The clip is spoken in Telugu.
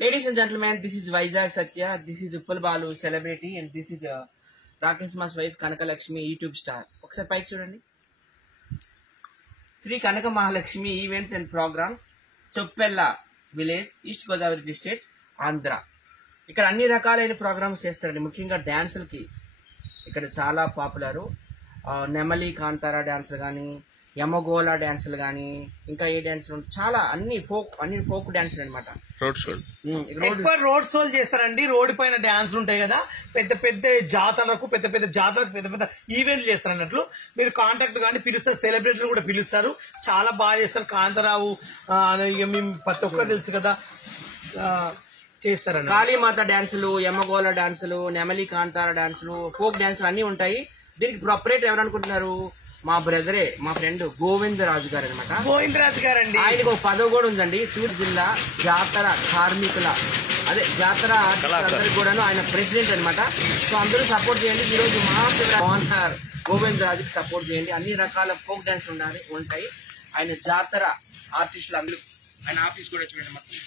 Ladies and gentlemen, this is Vizag Satya, this is Uppal Balu, celebrity, and this is Rakesh Ma's wife, Kanaka Lakshmi, YouTube star. ఒకసారి పైకి చూడండి. Shri Kanaka Mahalakshmi events and programs, Choppella village, east Godavari district, Andhra. ఇక్కడ అన్ని రకాలైన ప్రోగ్రామ్స్ చేస్తారండి. ముఖ్యంగా డ్యాన్సులకి ఇక్కడ చాలా పాపులరు. నెమలి కాంతారా డ్యాన్సులు కానీ, యమగోళ డ్యాన్సులు కానీ, ఇంకా ఏ డ్యాన్సులు చాలా అన్ని ఫోక్ డ్యాన్సులు అనమాట. రోడ్ షోలు చేస్తారండి. రోడ్డు పైన డ్యాన్సులు ఉంటాయి కదా, పెద్ద పెద్ద జాతరకు పెద్ద పెద్ద ఈవెంట్లు చేస్తారు అన్నట్లు. మీరు కాంటాక్ట్ కానీ పిలుస్తారు, సెలబ్రిటీలు కూడా పిలుస్తారు. చాలా బాగా చేస్తారు. కాంతారావు మేము ప్రతి ఒక్కరు తెలుసు కదా చేస్తారండి. కాళీమాత డ్యాన్సులు, యమగోళ డ్యాన్సులు, నెమలి కాంతార డ్యాన్సులు, ఫోక్ డ్యాన్సులు అన్ని ఉంటాయి. దీనికి ప్రొపరేటర్ ఎవరు అనుకుంటున్నారు? మా బ్రదరే, మా ఫ్రెండ్ గోవిందరాజు గారు అనమాట. గోవిందరాజు గారు అండి. ఆయనకు ఒక పదవి కూడా ఉందండి. తూర్పు జిల్లా జాతర కార్మికుల జాతర కూడాను ఆయన ప్రెసిడెంట్ అనమాట. సో అందరూ సపోర్ట్ చేయండి. ఈ రోజు మహాశివరాత్రి గోవిందరాజుకి సపోర్ట్ చేయండి. అన్ని రకాల ఫోక్ డాన్స్ ఉంటాయి. ఆయన జాతర ఆర్టిస్టులు అందరూ, ఆయన ఆఫీస్ కూడా చూడండి మొత్తం.